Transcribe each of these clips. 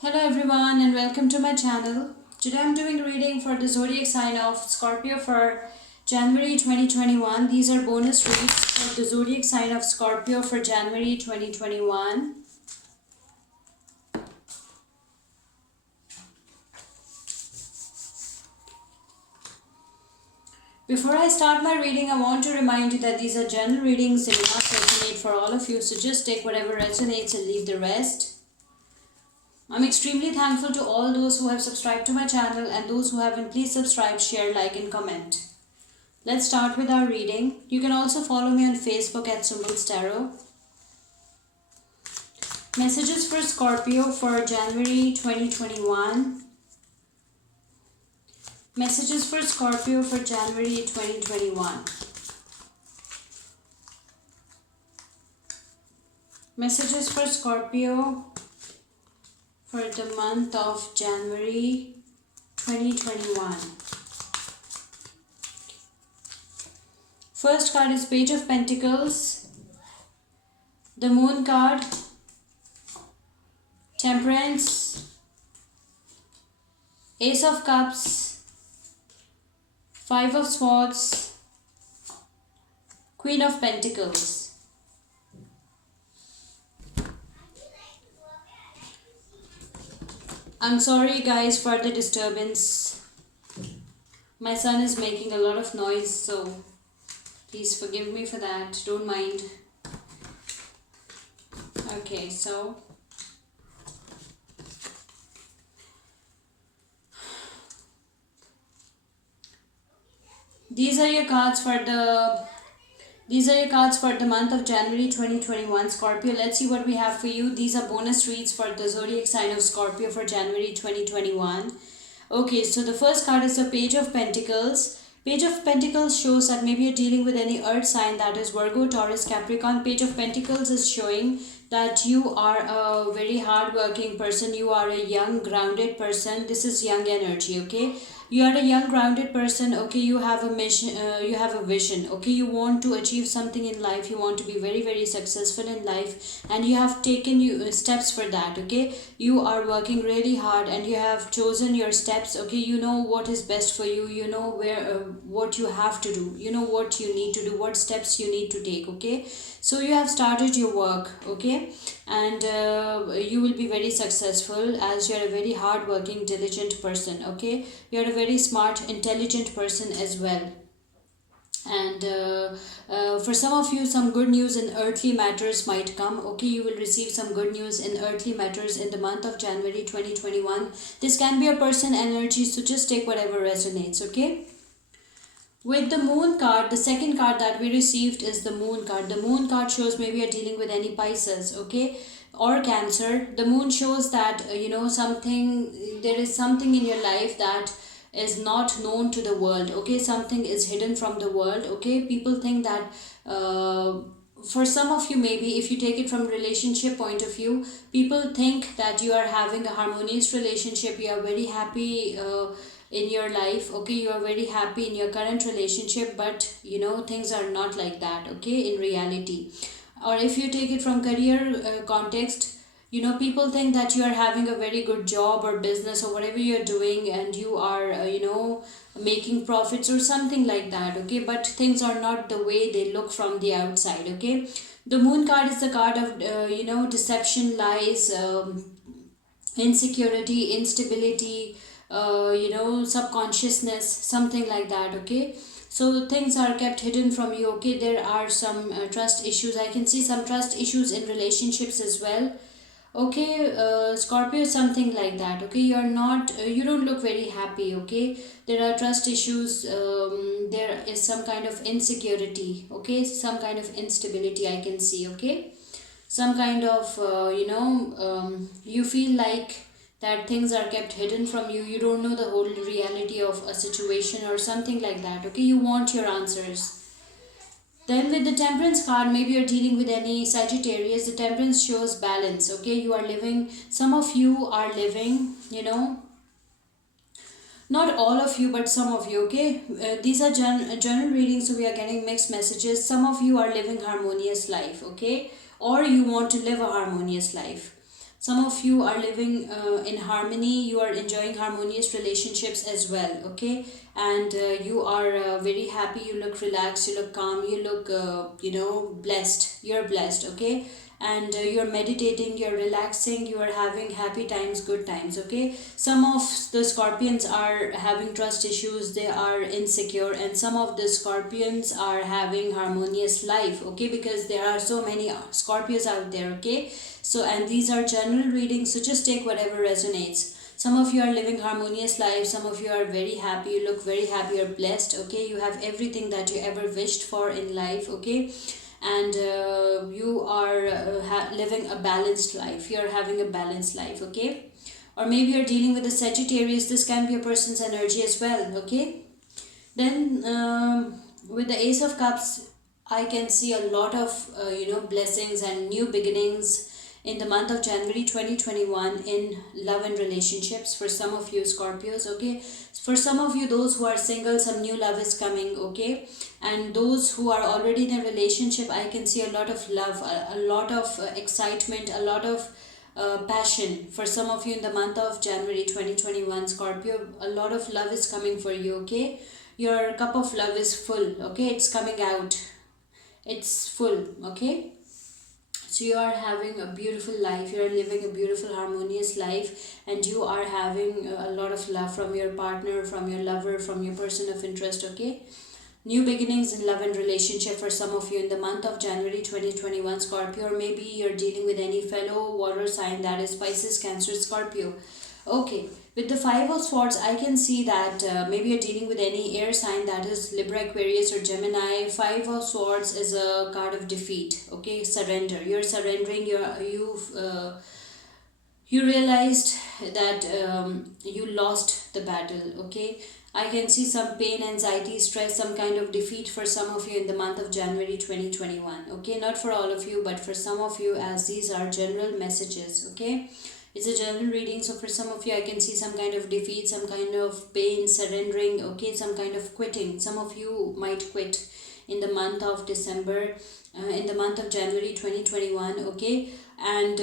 Hello everyone and welcome to my channel. Today I'm doing a reading for the zodiac sign of Scorpio for January 2021. These are bonus reads for the zodiac sign of Scorpio for January 2021. Before I start my reading, I want to remind you that these are general readings. They may not resonate for all of you, so just take whatever resonates and leave the rest. I'm extremely thankful to all those who have subscribed to my channel, and those who haven't, please subscribe, share, like and comment. Let's start with our reading. You can also follow me on Facebook at Symbols Tarot. Messages for Scorpio for January 2021. Messages for Scorpio for January 2021. Messages for Scorpio for the month of January 2021. First card is Page of Pentacles, the Moon card, Temperance, Ace of Cups, Five of Swords, Queen of Pentacles. I'm sorry guys for the disturbance. My son is making a lot of noise, so please forgive me for that. Don't mind. Okay, so these are your cards for the month of January 2021, Scorpio. Let's see what we have for you. These are bonus reads for the zodiac sign of Scorpio for January 2021. Okay, so the first card is the Page of Pentacles. Page of Pentacles shows that maybe you're dealing with any earth sign, that is Virgo, Taurus, Capricorn. Page of Pentacles is showing that you are a very hard-working person. You are a young, grounded person. This is young energy, okay? You are a young, grounded person, okay? You have a mission, you have a vision, okay? You want to achieve something in life. You want to be very, very successful in life, and you have taken steps for that, okay? You are working really hard and you have chosen your steps, okay? You know what is best for you. You know what you have to do. You know what you need to do, what steps you need to take, okay? So you have started your work, okay? And you will be very successful, as you're a very hard-working, diligent person, okay? You're a very smart, intelligent person as well. And for some of you, some good news in earthly matters might come, okay? You will receive some good news in earthly matters in the month of January 2021. This can be a person energy, so just take whatever resonates, okay? With the Moon card, the second card that we received is the Moon card. The Moon card shows maybe you're dealing with any Pisces, okay, or Cancer. The Moon shows that there is something in your life that is not known to the world, okay? Something is hidden from the world, okay? People think that for some of you, maybe if you take it from relationship point of view, people think that you are having a harmonious relationship, you are very happy in your life, okay? You are very happy in your current relationship, but things are not like that, okay, in reality. Or if you take it from career context, people think that you are having a very good job or business or whatever you're doing, and you are making profits or something like that, okay? But things are not the way they look from the outside, okay? The Moon card is the card of deception, lies, insecurity, instability, subconsciousness, something like that, okay? So things are kept hidden from you, okay? There are some trust issues. I can see some trust issues in relationships as well, okay? Scorpio, something like that, okay? You're not you don't look very happy, okay? There are trust issues, there is some kind of insecurity, okay? Some kind of instability I can see, okay? Some kind of you feel like that things are kept hidden from you. You don't know the whole reality of a situation or something like that, okay? You want your answers. Then with the Temperance card, maybe you're dealing with any Sagittarius. The Temperance shows balance, okay? You are living, some of you are living, not all of you, but some of you, okay? These are general readings, so we are getting mixed messages. Some of you are living harmonious life, okay? Or you want to live a harmonious life. Some of you are living in harmony, you are enjoying harmonious relationships as well, okay? And you are very happy, you look relaxed, you look calm, you look blessed, you're blessed, okay? And you're meditating, you're relaxing, you are having happy times, good times, okay? Some of the scorpions are having trust issues, they are insecure, and some of the scorpions are having harmonious life, okay? Because there are so many Scorpios out there, okay? So, and these are general readings, so just take whatever resonates. Some of you are living harmonious life, some of you are very happy, you look very happy, you're blessed, okay? You have everything that you ever wished for in life, okay? And you are living a balanced life, you're having a balanced life, okay? Or maybe you're dealing with a Sagittarius, this can be a person's energy as well, okay? Then with the Ace of Cups, I can see a lot of blessings and new beginnings in the month of January 2021 in love and relationships for some of you Scorpios, okay? For some of you, those who are single, some new love is coming, okay? And those who are already in a relationship, I can see a lot of love, a lot of excitement, a lot of passion for some of you in the month of January 2021 Scorpio. A lot of love is coming for you, okay? Your cup of love is full, okay? It's coming out, it's full, okay? So you are having a beautiful life, you are living a beautiful harmonious life, and you are having a lot of love from your partner, from your lover, from your person of interest, okay? New beginnings in love and relationship for some of you in the month of January 2021 Scorpio, or maybe you're dealing with any fellow water sign, that is Pisces, Cancer, Scorpio. Okay, with the Five of Swords, I can see that maybe you're dealing with any air sign, that is Libra, Aquarius, or Gemini. Five of Swords is a card of defeat. Okay, surrender. You're surrendering. You realized that you lost the battle. Okay, I can see some pain, anxiety, stress, some kind of defeat for some of you in the month of January 2021. Okay, not for all of you, but for some of you, as these are general messages. Okay, it's a general reading, so for some of you I can see some kind of defeat, some kind of pain, surrendering, okay? Some kind of quitting. Some of you might quit in the month of December, in the month of January 2021, okay? And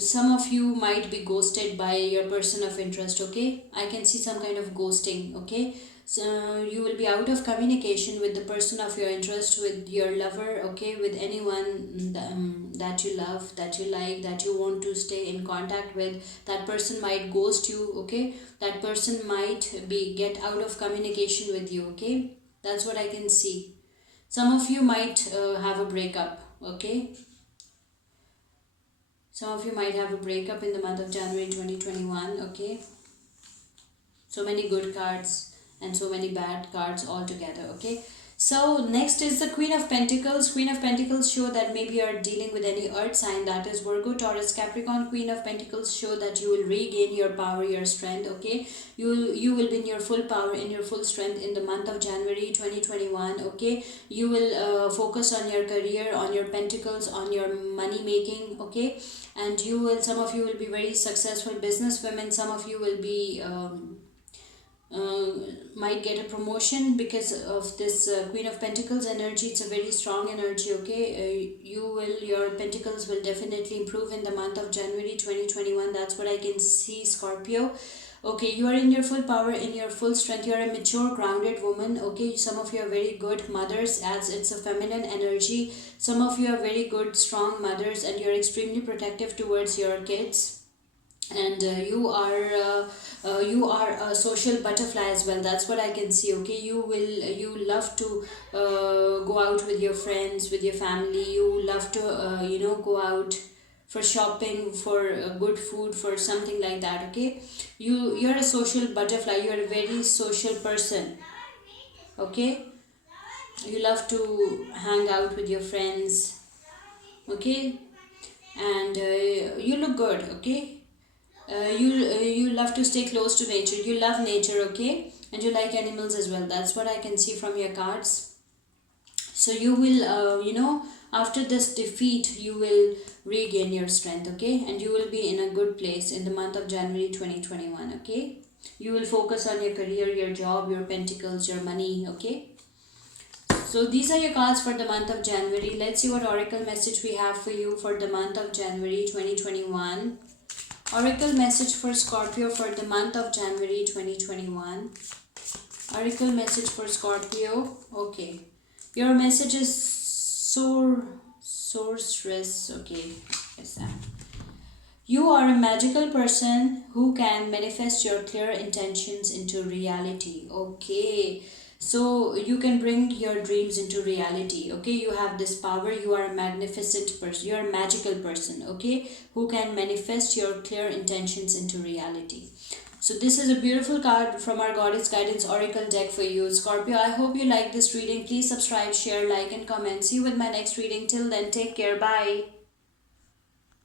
some of you might be ghosted by your person of interest, okay? I can see some kind of ghosting, okay? So you will be out of communication with the person of your interest, with your lover, okay? With anyone that you love, that you like, that you want to stay in contact with. That person might ghost you, okay? That person might be get out of communication with you, okay? That's what I can see. Some of you might have a breakup, okay? Some of you might have a breakup in the month of January 2021, okay? So many good cards and so many bad cards all together, okay? So next is the Queen of Pentacles. Queen of Pentacles show that maybe you are dealing with any earth sign, that is Virgo, Taurus, Capricorn. Queen of Pentacles show that you will regain your power, your strength, okay? You will be in your full power, in your full strength in the month of January 2021, okay? You will focus on your career, on your pentacles, on your money making, okay? And you will, some of you will be very successful business women. Some of you will be uh, might get a promotion because of this Queen of Pentacles energy. It's a very strong energy, okay? Your pentacles will definitely improve in the month of January 2021. That's what I can see, Scorpio. Okay, you are in your full power, in your full strength. You are a mature, grounded woman, okay? Some of you are very good mothers, as it's a feminine energy. Some of you are very good, strong mothers, and you're extremely protective towards your kids. And you are a social butterfly as well. That's what I can see, okay? You love to go out with your friends, with your family. You love to go out for shopping, for good food, for something like that, okay? You're a social butterfly, you're a very social person, okay? You love to hang out with your friends, okay? And you look good, okay? You love to stay close to nature, you love nature, okay? And you like animals as well. That's what I can see from your cards. So you will after this defeat you will regain your strength, okay? And you will be in a good place in the month of January 2021, okay? You will focus on your career, your job, your pentacles, your money, okay? So these are your cards for the month of January. Let's see what oracle message we have for you for the month of January 2021. Oracle message for Scorpio for the month of January 2021. Oracle message for Scorpio. Okay. Your message is sorceress. Okay. Yes, that. You are a magical person who can manifest your clear intentions into reality. Okay. So you can bring your dreams into reality. Okay. You have this power. You are a magnificent person. You are a magical person. Okay. Who can manifest your clear intentions into reality. So this is a beautiful card from our Goddess Guidance Oracle deck for you, Scorpio. I hope you like this reading. Please subscribe, share, like and comment. See you with my next reading. Till then, take care. Bye.